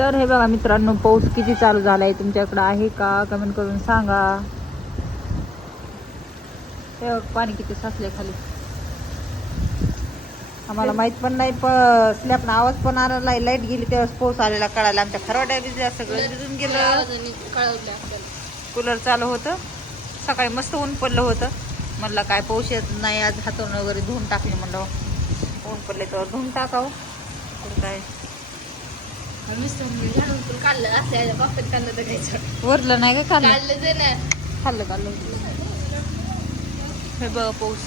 तर हे बघा मित्रांनो, पाऊस किती चालू झालाय, तुमच्याकडे आहे का कमेंट करून सांगा. हे बघ, पाणी किती साचले खाली. आम्हाला माहित पण नाही, स्लॅब ना आवाज पण आला नाही. लाईट गेली तेव्हाच पाऊस आलेला कळायला. आमच्या खरवड्या बिजल्या सगळं भिजून गेलं. कूलर चालू होतं. सकाळी मस्त ऊन पडलं होतं. म्हणलं काय पाऊस येत नाही आज, हातून वगैरे धुवून टाकले. म्हणलं ऊन पडले तर धुवून टाकावं. काय वरलं नाही का खाल्लं खाल्लं. हे बघ पाऊस,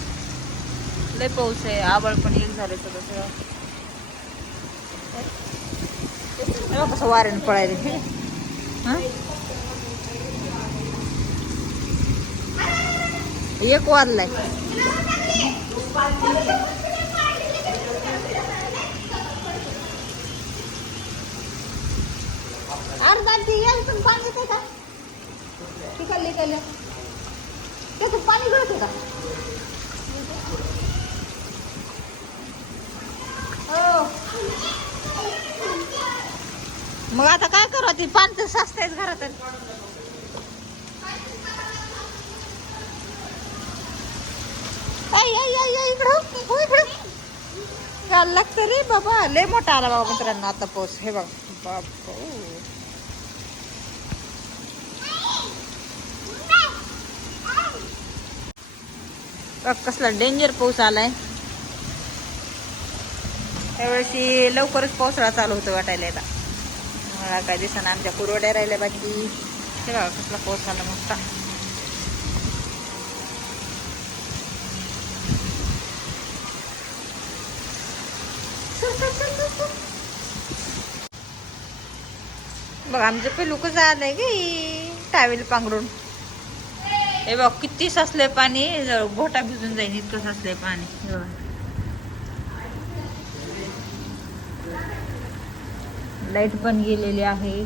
लय पाऊस आहे. आबाळ पण एक झाले सगळं. कसं वाऱ्याने पळायला. हा, एक वाजलाय. पाणी येते का तिकडले त्याचं पाणी गळते का? हो, मग आता काय करू? ती पाणी तर साचतायच घरात. इकडं लागतं रे बाबा, लय मोठा आला बाबा मित्रांनो आता पाऊस. हे बघ बाबा, कसला डेंजर पाऊस आलाय. त्यावेळेस लवकरच पावसाळा चालू होतं वाटायला. आता मला काय दिसना, आमच्या कुरवड्या राहिल्या बाकी. हे बघा कसला पाऊस आला मोठा. बघ आमचं पेलू कसं आलंय गे टावेल पांघरून. हे बघ किती साचलंय पाणी, घोटा भिजून जाईल इतकं साचलंय पाणी. लाईट पण गेलेली आहे.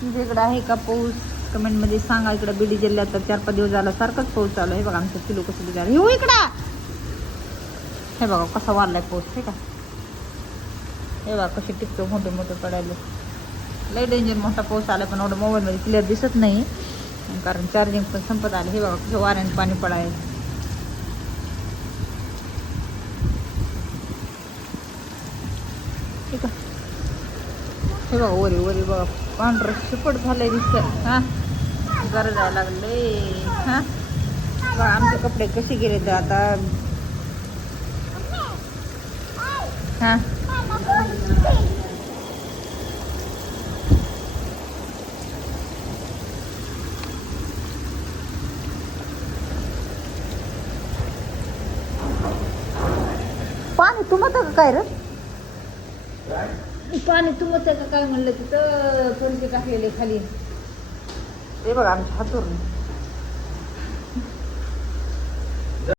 तुमच्याकडे आहे का पाऊस? कमेंट मध्ये सांगा. इकडे बीड जिल्ह्यात तर 4-5 दिवस झाला सारखंच पाऊस चालू आहे. बघा आमचं पिलू कसं बिजारं. येऊ इकडं. हे बघा कसा वाढलाय पाऊस. हे का, हे बघा कसे टिपके मोठे मोठे पडायले. लय डेंजर मोठा पाऊस आला, पण एवढं मोबाईल मध्ये क्लिअर दिसत नाही कारण चार्जिंग पण संपत आलं. हे बघा कसं वाऱ्याने पाणी पडायला. ठीक आहे, हे बघा वरी वरी बघा पांढरं शिपट झालंय दिसत. हा, जरा जायला लागले. हा बघा आमचे कपडे कसे गेले तर आता. हा, पाणी तुमत का काय रे? पाणी तुमत का काय म्हणलं तिथं फरशी टाकलेले खाली. हे बघा आमच्या हातून